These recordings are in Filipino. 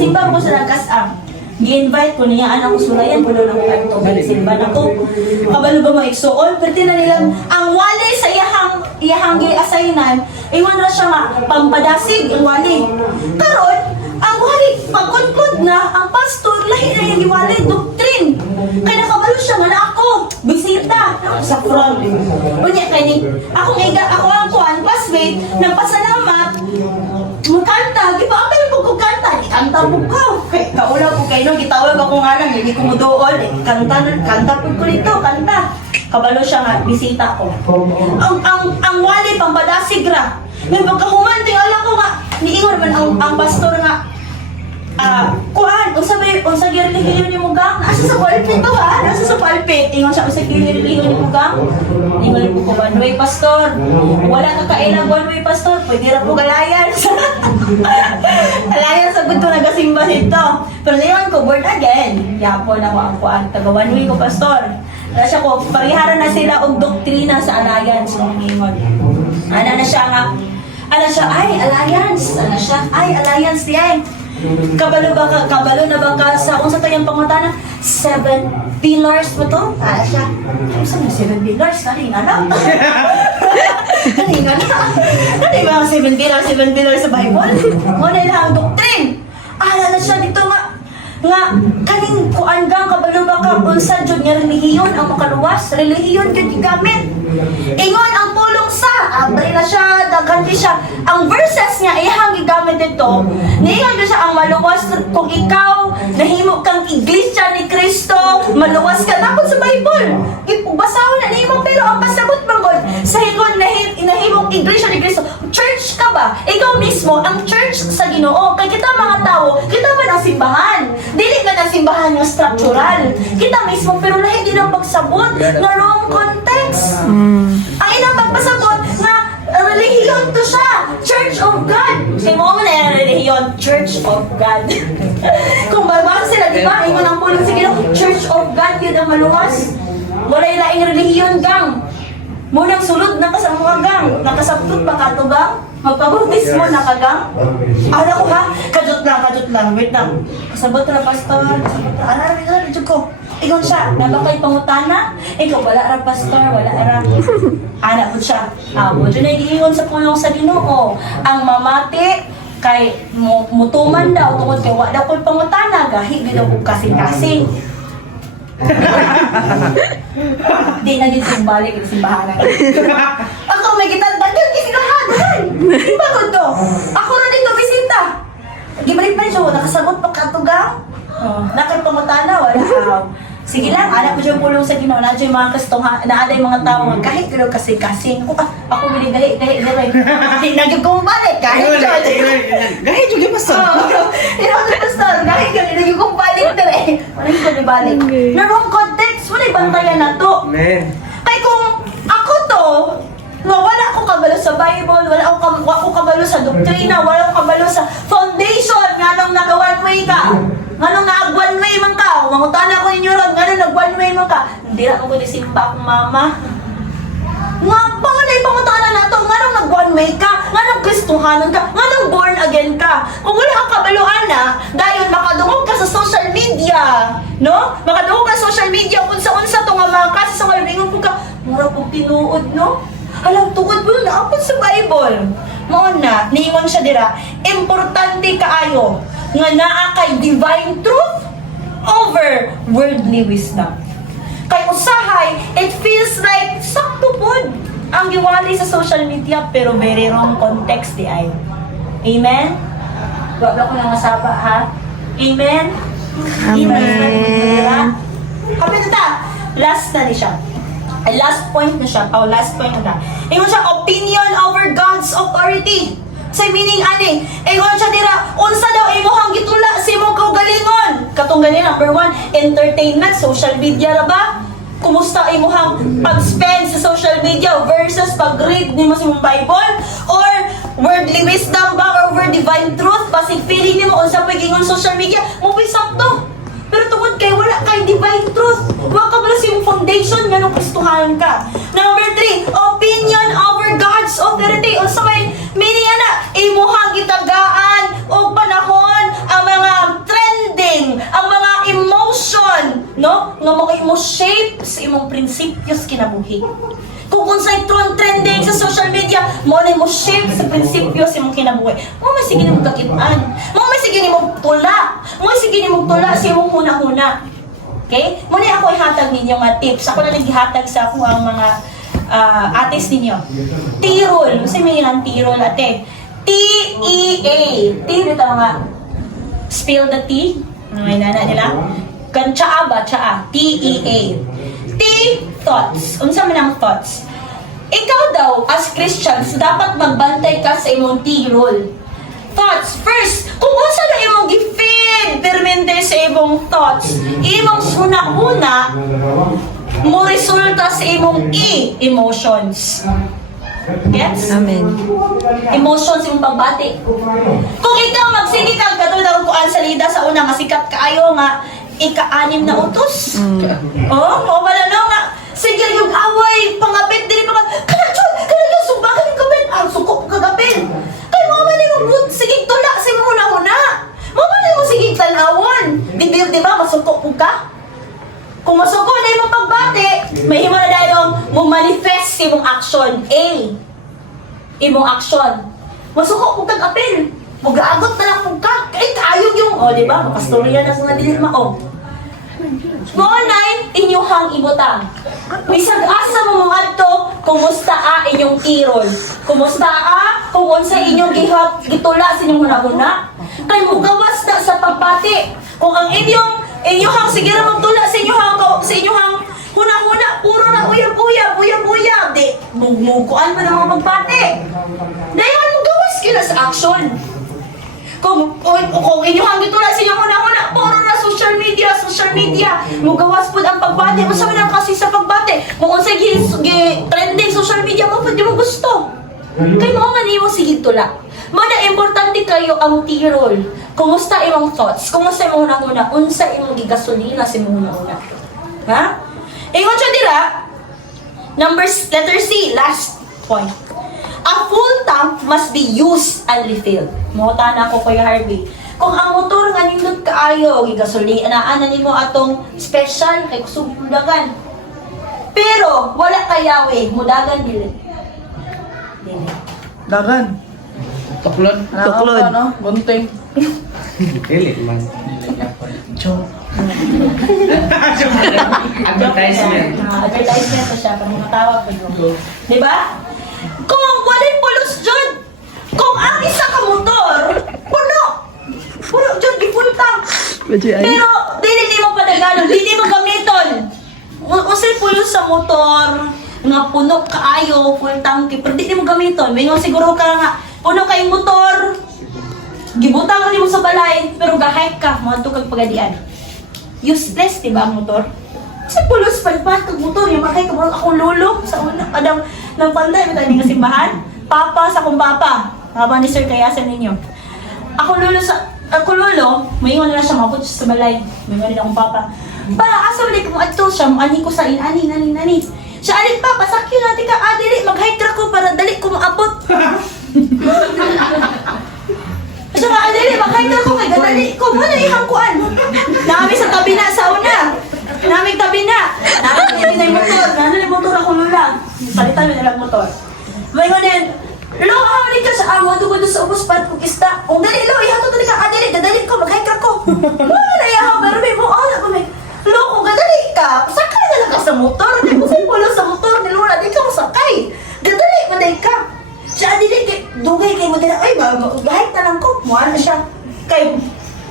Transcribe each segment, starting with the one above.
nakasimba ko sa nagkasam. Gi-invite ko niya, anak ko sulayan, puno na ko kayo tubig, simba na ko. Kabalo ba mo iksuon? Pero na nilang, ang wali sa iyahang gi-assignan, iwan na siya nga, pampadasig, ang wali. Karon, ang wali, pag-conclude na, ang pastor, lahi na yung wali, doctrine. Kaya nakabalo siya nga na ako, bisita, sa front. Unya, kaya ako ang kuhan, classmate, nagpasalamat, magkanta, di ba? Ang meron ko kanta, ikanta mo ka. Kaula ko kayo, gitawag ako nga lang, hindi ko mo doon. Kanta po ko nito, kanta. Kabalo siya nga, bisita ko. Ang wali, pambadasig ra. May pagkahuman, tingala ko nga, niingon man ang pastor nga, kuhan, unsa girilihiyon ni mo gang? Asa sa pulpit to ha? Asa sa pulpit? Ingon siya, unsa girilihiyon ni mo gang? Ingon po ko, one way pastor. Wala ka kailang one way pastor. Pwede ra po galayan. Galayan sa gusto nagasimba dito. Pero ngayon ko, born again. Yapon ako ang kuhan. Taga one way ko pastor. Kaya siya ko, pariharan na sila og doktrina sa alliance. Ingon. Ano na siya nga? Ano siya? Ay, alliance. Ano siya? Ay, alliance diyan. Kabalo na ba ka sa unsa tayong pangutana? 7 pillars mo to? Siya. Unsa na 7 pillars? Kani nga na. Kani nga na. Kani ba 7 pillars sa Bible? Muna lang ang doctrine. Na siya dito nga kaning kuan gang kabalo ba ka unsa jud nga relihiyon ang makaluwas? Relihiyon jud gigamit. Ingon ang pulong sa abri na siya, daghan siya. Ang verses niya ihang gigamit dito. Niingon siya ang maluwas kung ikaw nahimo kang iglesia ni Kristo, maluwas ka dapat sa Bible. Basahon na nimo pero ang pasabot mangod sa hingon nahimong iglesia ni Kristo. Church ka ba? Ikaw mismo ang church sa Ginoo. Kay kita mga tao, kita man ang simbahan. Dili ka ng simbahan ng structural. Kita mismo pero lahi din ang pagsabot na wrong context. Ang inang pagpasabot na relihiyon to siya. Church of God. Kaya mo na yung relihiyon, Church of God. Kung babasa sila, di ba? Ingon ang pulong sige Church of God, yun ang maluwas. Wala yung laing relihiyon gang. Munang sulod na ka sa mga gang. Nakasabtot pa ka to gang? Magpabautis mo na ka gang? Ano ko ha? Kajot lang. Wait lang. Kasabot na pastor. Ano ko? Ikaw siya, nabakay pangutana, ikaw wala ra pastor, wala ra. Anak po siya. Mo dyan ay giingon sa pulong sa Ginoo. Ang mamati kay mutuman daw tungod kay wala ko pangutana, gahi gid ko kasing-kasing. Di na din balik sa simbahan. Ako may gitantan kisigahan. Di ba ko to? Ako ra dito bisita. Gibalik pa rin siya, nakasagot pa katugang. Nakapangutana, wala. Sige lang, anak ko dyan pulong sa Ginoo. Nadyo yung mga kastong, naaday mga tao, kahit pero kasing-kasing. Ako bili, gahi. Hindi nagyog kong balik, kahit dyan. Gahi juga pastor. Hindi pastor, kahit dyan, nagyog kong balik dire. Wala yung balik. Na wrong context, wala yung bantayan na to. Amen. Kaya kung ako to, wala akong kabalo sa Bible, wala akong kabalo sa doktrina, wala akong kabalo sa foundation, nga nung nag-one way ka. Nga nag-one way man ka, mangutana ko ninyo lang, nga nag-one way man ka. Hindi na ako nisimba akong mama. Nga, pangalay pangutana na to, nga nag-one way ka, nga Kristuhanan ka, nga born again ka. Kung wala kang kabaluan na, dahil makadungog ka sa social media, no? Makadungog ka sa social media, unsa-unsa to nga mga kasi sa malabingon po ka, mura pong tinuod, no? Alam, tukod mo na apod sa Bible. Mauna, niingon siya dira, importante kaayo nga naa kay divine truth over worldly wisdom. Kay usahay, it feels like sakto pod ang giwali sa social media pero very wrong context di ay. Amen? Wala ko nang masaba ha? Amen? Amen. Kapit na ta, last na ni siya. Last point na siya. Last point na. Ingon siya, opinion over God's authority. Say meaning ani, ingon siya dira, unsa daw imuhang gitula sa imong kaugalingon? Katong gani number 1, entertainment, social media ra ba? Kumusta imuhang pag-spend sa social media versus pag-read nimo sa imong Bible? Or worldly wisdom ba over divine truth? Basig feeling nimo unsa pag-ingon social media? Mo sakto. Pero tungod kay wala kay divine truth. Wa ka bala sa imong foundation nga nung Kristohanan ka. Number 3, opinion over God's authority. Unsa may meaning ana? Imuhang gitagaan og panahon ang mga nga mo mo shape sa imong prinsipyos kinabuhi. Kung unsay trending sa social media, mo na mo shape sa prinsipyo sa imong kinabuhi. Mo may sige nimo kakit-an. Mo may sige nimo tula. Mo may sige nimo tula sa imong huna-huna. Okay? Muna ako ihatag ninyo nga tips. Ako na naghihatag sa ako ang mga atis ninyo. Tirol. Kasi may nga tirol ate. T-E-A. Tirol ito nga. Spill the tea. May nana nila. Kan tsaa ba? Tsaa. T-E-A. T, thoughts. Unsa man ang thoughts? Ikaw daw, as Christians, dapat magbantay ka sa imong tirol. Thoughts. First, kung unsa na imong gi-feed, permente sa imong thoughts, imong una-una, mo resulta sa imong emotions. Gets? Amen. Emotions yung pagbati. Kung ikaw magsige kag katulad ang kuan sa lida sa una nga sikat kaayo nga ika-anim na utos. Oh, mo wala na nga. Sige yung away, pangapit dili pa kana chud, kana yung subakan yung gabin, ang suko kagabin. Kay mo man yung sige tula sa imong una-una. Mo man mo sige tan-awon. Di ba masuko pug ka? Kung masuko na imong pagbati, may himo na dayong mo manifest sa imong action. A. Imong action. Masuko pug kag apil. Mag-aagot na lang pug ka. Kay kayog yung, di ba? Mapastorya na sa dili mao. Ngunay, inyuhang ibutang. Bisag asa mo mga adto, kumusta inyong tirol? Kumusta kung unsa inyong gitula sa inyong hunahuna? Kay mugawas na sa pagbati. Kung ang inyuhang sige ra magtula sa inyuhang huna-huna, puro na uyab-uyab. Di, muguan pa na mga magbati. Dayon mugawas kila sa action. Kung inyuhang gitula sa inyong huna-huna, puro na social media. Mugawas po ang pagbati. Masama na kasi sa pagbati. Kung unsay trending social media mo, pwede mo gusto. Kay mo man imo sige tula. Mana importante kayo ang tirol. Kumusta imong thoughts? Kumusta imong huna-huna? Unsa imong gigasolina sa imong huna-huna? Ha? Ingon siya dira. Letter C, last point. A full tank must be used and refilled. Muta na ko Kuya Harvey. Kung ang motor nga nindot kaayo, gigasolina ana nimo atong special kay kusugdagan. Pero wala kayawi, mudagan dili. Dagan. Tuklod. Tuklod. Ano? Bunting. Dili man. Joke. Advertisement. Advertisement pa siya, pag matawag pa yun. Diba? Kung walay pulos dyan, kung ang isa ka motor, puno dyan, ipultang. Pero, dili mo padagalo, dili mo gamiton. Usay pulos sa motor, nga puno kaayo, full tank, pero dili mo gamiton. May nga siguro ka nga, puno kay motor, gibutang ka mo sa balay, pero gahike ka, mga tukag pagadian. Useless, diba ang motor? Kasi pulos palpat kag motor, yung makay ka akong lolo sa una, kadang nang panday, may tayo nga simbahan, papa sa akong papa, haba ni sir kaya sa ninyo. Ako lolo, may ingon na siya mabot sa balay, may ingon din akong papa. Pa, asa balik mo adto siya, ani ko sa ani. Siya alit pa, pasakyo natin ka, dili, mag-hike truck ko para dali ko maabot. Siya nga, dili, mag-hike truck ko, kay dali ko, muna ihangkuan. Nami sa tabi na, sa una. Nami tabi na. Nami na yung motor ako lula. Palitan mo nilang motor. May nga din, lo, hawalik ka sa amo, dugo sa ubos pat kong ista. Kung dali, lo, ihato dali ka, dali, dadali ko, mag-hike truck ko. Wala na ihaw, pero may mo, na ko, may, lo, kung gadali ka, sakay na lang ka sa motor. Di mo sa sa motor, ni Lola, di ka masakay. Dadali, maday ka. Siya, dili, dugay kay mo din, ay, mag-hike na lang ko. Muha na siya. Kay,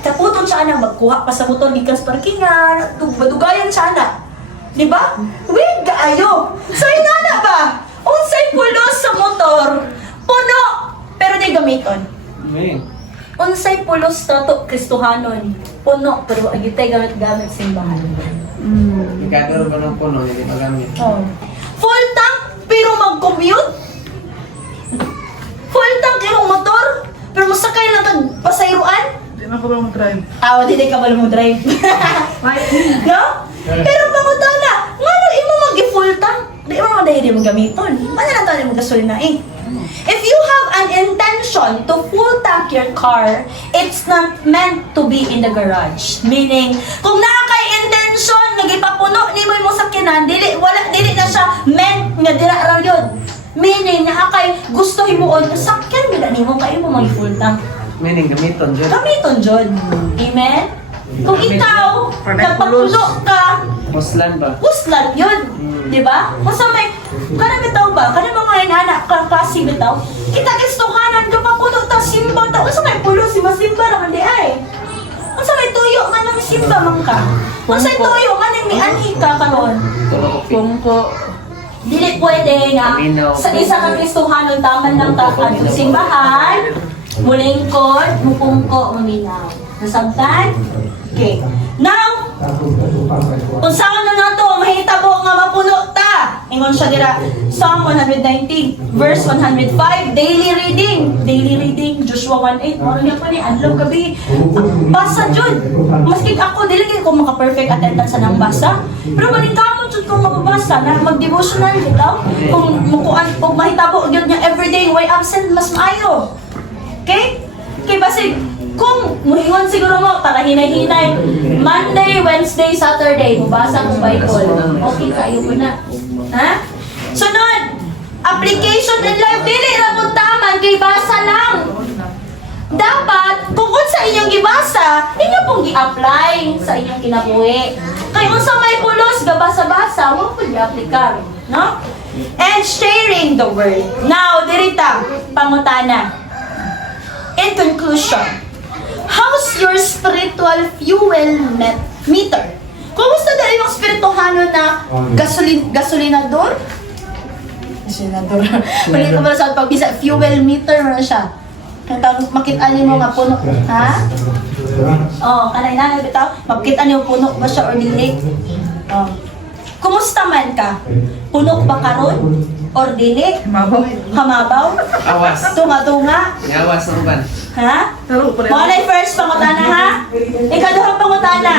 kaputon siya na, magkuha pa sa motor, gikan sa parkingan, madugayan siya na. Di ba? Wig kaayo. So, inana ba? Unsay pulos sa motor, puno, pero di gamiton. Amen. Unsay pulos sa to Kristohanon, puno, pero agitay gamit simbahan. Ikadoro ba ng puno, hindi magamit. Oh. Full tank, pero mag-commute? Full tank yung motor, pero masakay lang kag pasayruan? Di na ko ba mag-drive? Di ka ba mo drive? No? Pero pangutana, nga no, imo mag-full tank, di mo dahil di mo gamiton. Ano lang tayo mo gasolina eh? If you have an intention to full tank your car, it's not meant to be in the garage. Meaning, kung nakaka-intention nga gipapuno ni mo sakyanan, dili na siya meant nga dira ra yun. Meaning na akay gusto himuon sakyan gid nimo kay mo mag full tank. Meaning gamiton dyan. Gamiton jud. Amen. Kung ikaw nagpapuno ka, Muslan ba? huslan yun. Di ba? Basta may, kana bitaw ba? Kana mga inana, klase bitaw. Kita gistuhanan ka pa puno ta simba ta. Unsa may pulo si masimba ra man di ay. Unsa may tuyo nga nang simba man ka. Unsa may tuyo nga nang mianhi ka karon. Kung ko, Dili pwede nga sa isa ka Kristohanon taman lang ta ang simbahan, mulingkod, mupungko, maminaw. Nasabtan? Okay. Now, kung saan na nato mahitabo nga mapuno ta. Ingon siya dira Psalm 119 verse 105 daily reading Joshua 1:8 moro niya pa ni adlaw gabi basa jud maski ako dili gid ko maka perfect attendance sa nang basa pero maning kamon jud ko mababasa na mag-devotional bitaw kung mukuan og mahitabo gyud niya everyday why absent mas maayo. Okay? Kay basig kung muhingon siguro mo para hinay-hinay Monday, Wednesday, Saturday mubasa ko Bible. Okay kayo ko na. Ha? Sunod, application in life dili ra mo taman kay basa lang. Dapat kung sa inyong gibasa, inyo pong gi-apply sa inyong kinabuhi. Kay unsa may pulos gabasa-basa, wa pud i-aplikar, no? And sharing the word. Now, dirita pangutana. In conclusion, how's your spiritual fuel meter? Kumusta dahil yung spirituhano na gasolinador? Gasolinador. Pagkita mo na sa pagbisa, fuel meter mo na siya. Kaya makita niyo mo nga puno. Ha? Oh, kanay na bitaw. Makita niyo puno ba siya or dili? Oh. Kumusta man ka? Puno ba karon? Or dili? mabaw. Hamabaw? Awas. Tunga-tunga? Awas ng uban. Ha? Pero ko Mga na first pangutana ha? Ikaduhang pangutana.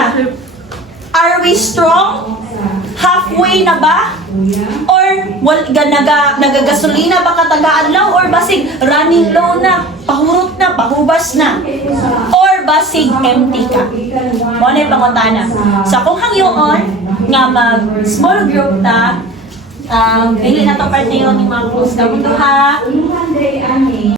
Are we strong? Halfway na ba? Or nagagasolina ba kataga-adlaw? Or basig running low na? Pahurot na? Pahubas na? Or basig empty ka? Mga na pangutana. Sa kung hangyoon nga mag small group ta, dili na to parte yun yung mga close ka mundo ha.